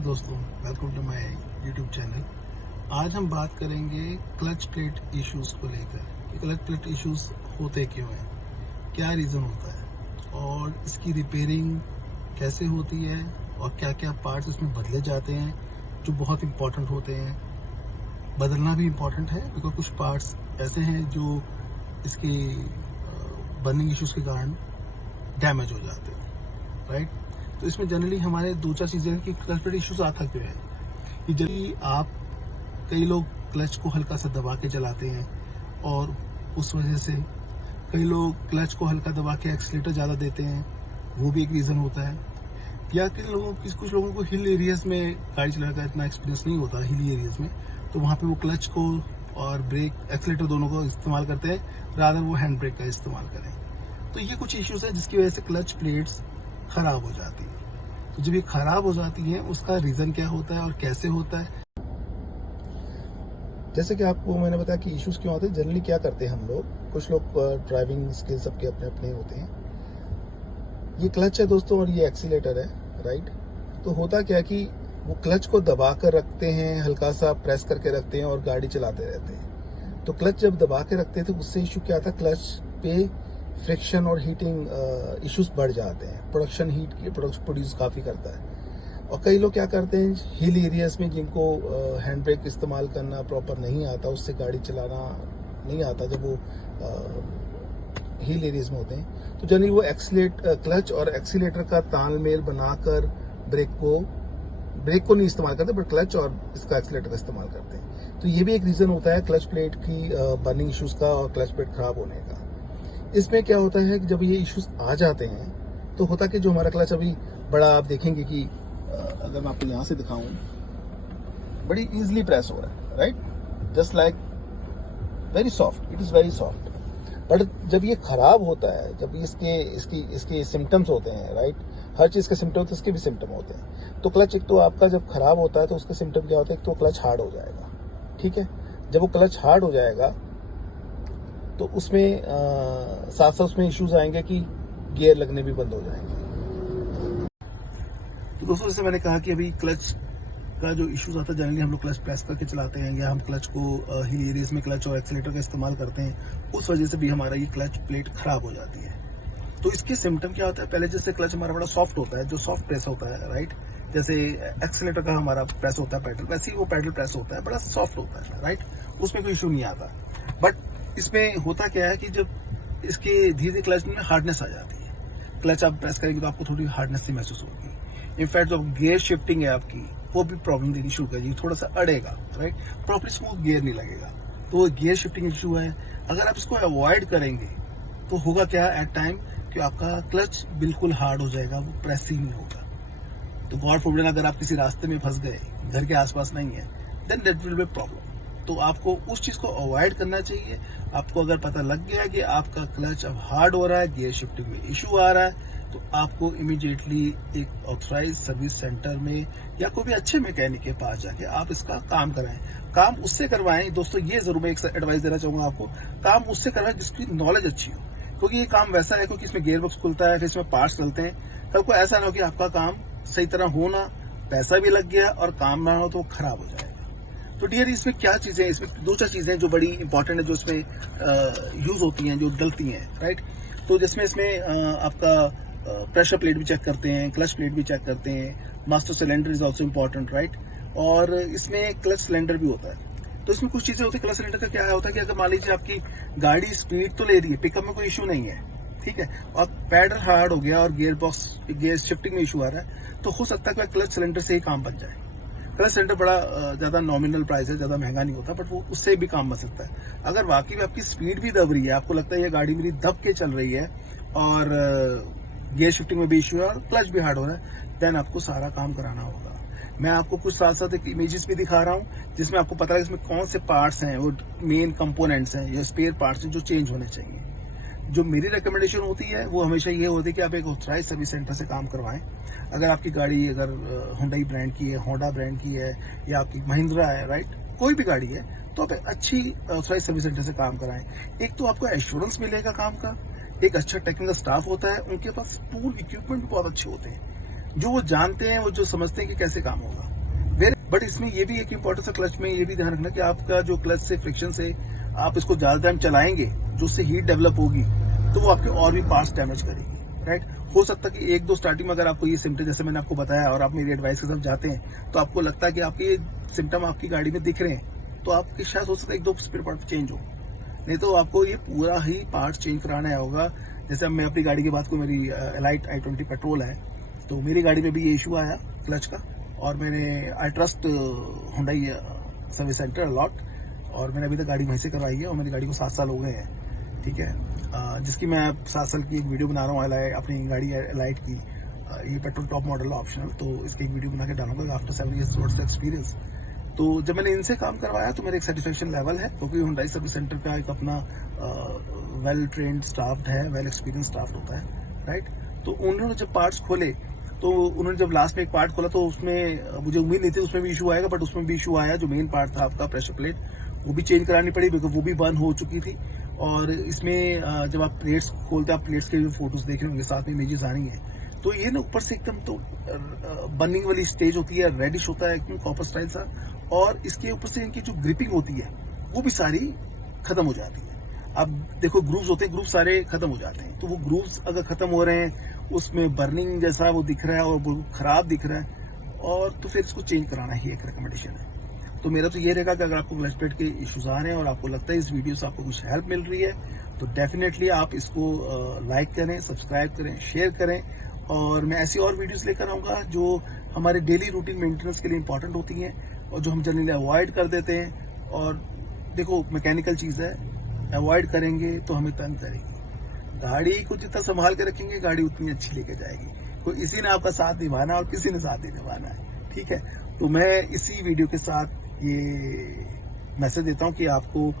नमस्ते दोस्तों, welcome to my YouTube channel. आज हम बात करेंगे क्लच प्लेट इश्यूज को लेकर कि क्लच प्लेट इश्यूज होते क्यों हैं, क्या रीज़न होता है और इसकी रिपेयरिंग कैसे होती है और क्या क्या पार्ट्स इसमें बदले जाते हैं जो बहुत इंपॉर्टेंट होते हैं। बदलना भी इम्पॉर्टेंट है बिकॉज कुछ पार्ट्स ऐसे हैं जो इसके बर्निंग इश्यूज के कारण डैमेज हो जाते हैं, राइट। तो इसमें जनरली हमारे दो चार चीज़ें हैं कि क्लच प्लेट इश्यूज आता क्यों है। कि जब आप कई लोग क्लच को हल्का सा दबा के चलाते हैं और उस वजह से कई लोग क्लच को हल्का दबा के एक्सीलरेटर ज़्यादा देते हैं, वो भी एक रीज़न होता है। या कुछ लोगों को हिल एरियाज में गाड़ी चलाने का इतना एक्सपीरियंस नहीं होता हिली एरियाज में, तो वहाँ पे वो क्लच को और ब्रेक एक्सीलरेटर दोनों को इस्तेमाल करते हैं रादर वो हैंड ब्रेक का इस्तेमाल करें। तो ये कुछ इश्यूज है जिसकी वजह से क्लच प्लेट्स खराब हो जाती है। तो जब ये खराब हो जाती है उसका रीजन क्या होता है और कैसे होता है। जैसे कि आपको मैंने बताया कि इश्यूज क्यों आते हैं। जनरली क्या करते हैं हम लोग, कुछ लोग ड्राइविंग स्किल सबके अपने अपने होते हैं। ये क्लच है दोस्तों और ये एक्सीलेटर है, राइट। तो होता क्या है कि वो क्लच को दबा कर रखते हैं, हल्का सा प्रेस करके रखते हैं और गाड़ी चलाते रहते हैं। तो क्लच जब दबा के रखते थे उससे इश्यू क्या था, क्लच पे फ्रिक्शन और हीटिंग इश्यूज बढ़ जाते हैं। प्रोडक्शन हीट की प्रोड्यूस काफ़ी करता है। और कई लोग क्या करते हैं, हिल एरियाज में जिनको हैंड ब्रेक इस्तेमाल करना प्रॉपर नहीं आता, उससे गाड़ी चलाना नहीं आता, जब वो हिल एरियाज में होते हैं, तो जनरली वो क्लच और एक्सीलेटर का तालमेल बनाकर ब्रेक को नहीं इस्तेमाल करते, बट क्लच और इसका एक्सीलेटर का इस्तेमाल करते हैं। तो ये भी एक रीज़न होता है क्लच प्लेट की बर्निंग इश्यूज का और क्लच प्लेट खराब होने का। इसमें क्या होता है कि जब ये इश्यूज आ जाते हैं तो होता कि जो हमारा क्लच अभी बड़ा, आप देखेंगे कि अगर मैं आपको यहाँ से दिखाऊं, बड़ी इजीली प्रेस हो रहा है, right, just like very soft, it is very soft. But जब ये खराब होता है, जब इसके सिम्टम्स होते हैं, राइट, हर चीज़ के सिम्टम तो इसके भी सिम्टम होते हैं। तो क्लच एक तो आपका जब खराब होता है तो उसके सिम्टम क्या होते हैं, एक तो क्लच हार्ड हो जाएगा, ठीक है। जब वो क्लच हार्ड हो जाएगा तो उसमें साथ साथ उसमें इश्यूज आएंगे कि गियर लगने भी बंद हो जाएंगे। तो दोस्तों, जैसे मैंने कहा कि अभी क्लच का जो इश्यूज आता है, जनरली हम लोग क्लच प्रेस करके चलाते हैं या हम क्लच को हिल एरियाज में क्लच और एक्सीलेटर का इस्तेमाल करते हैं, उस वजह से भी हमारा ये क्लच प्लेट खराब हो जाती है। तो इसके सिम्टम क्या होता है, पहले जैसे क्लच हमारा बड़ा सॉफ्ट होता है, जो सॉफ्ट प्रेस होता है, राइट, जैसे एक्सीलेटर का हमारा प्रेस होता है पैडल, वैसे ही वो पैडल प्रेस होता है, बड़ा सॉफ्ट होता है, राइट, उसमें कोई इशू नहीं आता। बट इसमें होता क्या है कि जब इसके धीरे धीरे क्लच में हार्डनेस आ जाती है, क्लच आप प्रेस करेंगे तो आपको थोड़ी हार्डनेस सी महसूस होगी। इनफैक्ट जो गियर शिफ्टिंग है आपकी, वो भी प्रॉब्लम देनी शुरू करेगी, थोड़ा सा अड़ेगा, राइट, प्रॉपर्ली स्मूथ गियर नहीं लगेगा। तो गियर शिफ्टिंग इशू है। अगर आप इसको अवॉइड करेंगे तो होगा क्या, एट टाइम कि आपका क्लच बिल्कुल हार्ड हो जाएगा, वो प्रेस ही नहीं होगा। तो गॉड फॉरबिड अगर आप किसी रास्ते में फंस गए, घर के आसपास नहीं है, then that will be problem. तो आपको उस चीज को अवॉइड करना चाहिए। आपको अगर पता लग गया कि आपका क्लच अब हार्ड हो रहा है, गियर शिफ्टिंग में इशू आ रहा है, तो आपको इमीडिएटली एक ऑथराइज सर्विस सेंटर में या कोई भी अच्छे मैकेनिक के पास जाके आप इसका काम कराएं। काम उससे करवाएं दोस्तों, ये जरूर मैं एक एडवाइस देना चाहूंगा आपको, काम उससे करवाएं जिसकी नॉलेज अच्छी हो। क्योंकि ये काम वैसा है क्योंकि इसमें गियर बॉक्स खुलता है, फिर इसमें पार्ट्स चलते हैं। कल को ऐसा ना हो कि आपका काम सही तरह हो ना, पैसा भी लग गया और काम ना हो तो खराब हो जाएगा। तो डियर, इसमें क्या चीजें, इसमें दो चार चीजें जो बड़ी इंपॉर्टेंट है, जो इसमें यूज होती हैं, जो डलती हैं, राइट। तो जिसमें इसमें आपका प्रेशर प्लेट भी चेक करते हैं, क्लच प्लेट भी चेक करते हैं, master cylinder is also important, right. और इसमें क्लच सिलेंडर भी होता है। तो इसमें कुछ चीजें होती है। क्लच सिलेंडर का क्या होता है कि अगर मान लीजिए आपकी गाड़ी स्पीड तो ले रही है, पिकअप में कोई इशू नहीं है, ठीक है, और पैडल हार्ड हो गया और गियर शिफ्टिंग में इशू आ रहा है, तो हो सकता है कि क्लच सिलेंडर से ही काम बन जाए। क्लच सिलेंडर बड़ा ज्यादा नॉमिनल प्राइस है, ज्यादा महंगा नहीं होता, बट वो उससे भी काम बन सकता है। अगर वाकई में आपकी स्पीड भी दब रही है, आपको लगता है ये गाड़ी मेरी दब के चल रही है और गियर शिफ्टिंग में भी इशू है और क्लच भी हार्ड हो रहा है, देन आपको सारा काम कराना होगा। मैं आपको कुछ साथ साथ एक इमेजेस भी दिखा रहा हूँ जिसमें आपको पता है इसमें कौन से पार्ट्स हैं, वो मेन कंपोनेंट्स हैं या स्पेयर पार्ट्स हैं जो चेंज होने चाहिए। जो मेरी रिकमेंडेशन होती है वो हमेशा ये होती है कि आप एक ऑथराइज सर्विस सेंटर से काम करवाएं। अगर आपकी गाड़ी अगर हुंडई ब्रांड की है, होंडा ब्रांड की है या आपकी महिंद्रा है, राइट, कोई भी गाड़ी है, तो आप एक अच्छी ऑथराइज सर्विस सेंटर से काम कराएं। एक तो आपको एश्योरेंस मिलेगा काम का, एक अच्छा टेक्निकल स्टाफ होता है, उनके पास टूल इक्विपमेंट भी बहुत अच्छे होते हैं। जो वो जानते हैं, वो जो समझते हैं कि कैसे काम होगा। बट इसमें ये भी एक इम्पोर्टेंस है क्लच में, ये भी ध्यान रखना कि आपका जो क्लच से फ्रिक्शन से आप इसको ज्यादा टाइम चलाएंगे, जो उससे हीट डेवलप होगी, तो वो आपके और भी पार्ट्स डैमेज करेगी, राइट। हो सकता है कि एक दो स्टार्टिंग में अगर आपको ये सिम्टम, जैसे मैंने आपको बताया, और आप मेरी एडवाइस के साथ जाते हैं, तो आपको लगता है कि आपके ये सिम्टम आपकी गाड़ी में दिख रहे हैं, तो आपकी शायद हो सकता है एक दो स्पेयर पार्ट चेंज हो, नहीं तो आपको ये पूरा ही पार्ट चेंज कराना होगा। जैसे अब मैं अपनी गाड़ी की बात करूं, मेरी एलाइट i20 पेट्रोल है, तो मेरी गाड़ी में भी ये इशू आया क्लच का, और मैंने I trust Hyundai service centre a lot, और मैंने अभी तक गाड़ी वहीं से करवाई है, और मेरी गाड़ी को 7 साल हो गए हैं, ठीक है। जिसकी मैं 7 साल की एक वीडियो बना रहा हूँ अपनी गाड़ी एलाइट की, ये पेट्रोल टॉप मॉडल ऑप्शनल, तो इसकी एक वीडियो बना के डालूंगा आफ्टर 7 ईयर्स एक्सपीरियंस। तो जब मैंने इनसे काम करवाया तो मेरा एक सेटिस्फेक्शन लेवल है, क्योंकि हुंडई सर्विस सेंटर का एक अपना वेल ट्रेन्ड स्टाफ है, वेल एक्सपीरियंस स्टाफ होता है, राइट। तो उन्होंने जब पार्ट्स खोले, तो उन्होंने जब लास्ट में एक पार्ट खोला, तो उसमें मुझे उम्मीद नहीं थी उसमें भी इशू आएगा, बट उसमें भी इशू आया। जो मेन पार्ट था आपका प्रेशर प्लेट, वो भी चेंज करानी पड़ी, बिकॉज वो भी बर्न हो चुकी थी। और इसमें जब आप प्लेट्स खोलते हैं, आप प्लेट्स के जो फोटोज देख रहे होंगे, साथ में इमेजेस आ रही हैं, तो ये ना ऊपर से एकदम तो बर्निंग वाली स्टेज होती है, रेडिश होता है एकदम कॉपर स्टाइल सा, और इसके ऊपर से इनकी जो ग्रिपिंग होती है वो भी सारी खत्म हो जाती है। अब देखो ग्रूव्स होते हैं, ग्रूव्स सारे खत्म हो जाते हैं, तो वो ग्रूव्स अगर खत्म हो रहे हैं, उसमें बर्निंग जैसा वो दिख रहा है और वो खराब दिख रहा है, और तो फिर इसको चेंज कराना ही एक रिकमेंडेशन है। तो मेरा तो ये रहेगा कि अगर आपको क्लच प्लेट के इश्यूज आ रहे हैं और आपको लगता है इस वीडियो से आपको कुछ हेल्प मिल रही है, तो डेफिनेटली आप इसको लाइक करें, सब्सक्राइब करें, शेयर करें, और मैं ऐसी और वीडियोस लेकर आऊंगा जो हमारे डेली रूटीन मेंटेनेंस के लिए इंपॉर्टेंट होती हैं, और जो हम जनरली अवॉइड कर देते हैं। और देखो मैकेनिकल चीज है, अवॉइड करेंगे तो हमें तंग करेगी। गाड़ी को जितना संभाल के रखेंगे, गाड़ी उतनी अच्छी लेके जाएगी। तो इसी ने आपका साथ निभाना और किसी ने साथ नहीं निभाना है, ठीक है। तो मैं इसी वीडियो के साथ ये मैसेज देता हूं कि आपको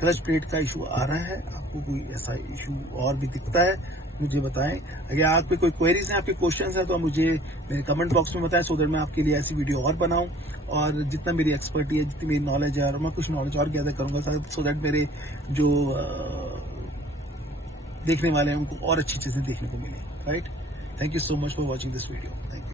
क्लच प्लेट का इशू आ रहा है, आपको कोई ऐसा इशू और भी दिखता है, मुझे बताएं। अगर आप पे कोई क्वेरीज हैं, आपके क्वेश्चंस हैं, तो आप मुझे मेरे कमेंट बॉक्स में बताएं, सो दैट मैं आपके लिए ऐसी वीडियो और बनाऊं, और जितना मेरी एक्सपर्टी है, जितनी मेरी नॉलेज है, और मैं कुछ नॉलेज और गैदर करूंगा, सो दैट मेरे जो देखने वाले हैं उनको और अच्छी चीजें देखने को मिले, right. Thank you so much for watching this video. Thank you.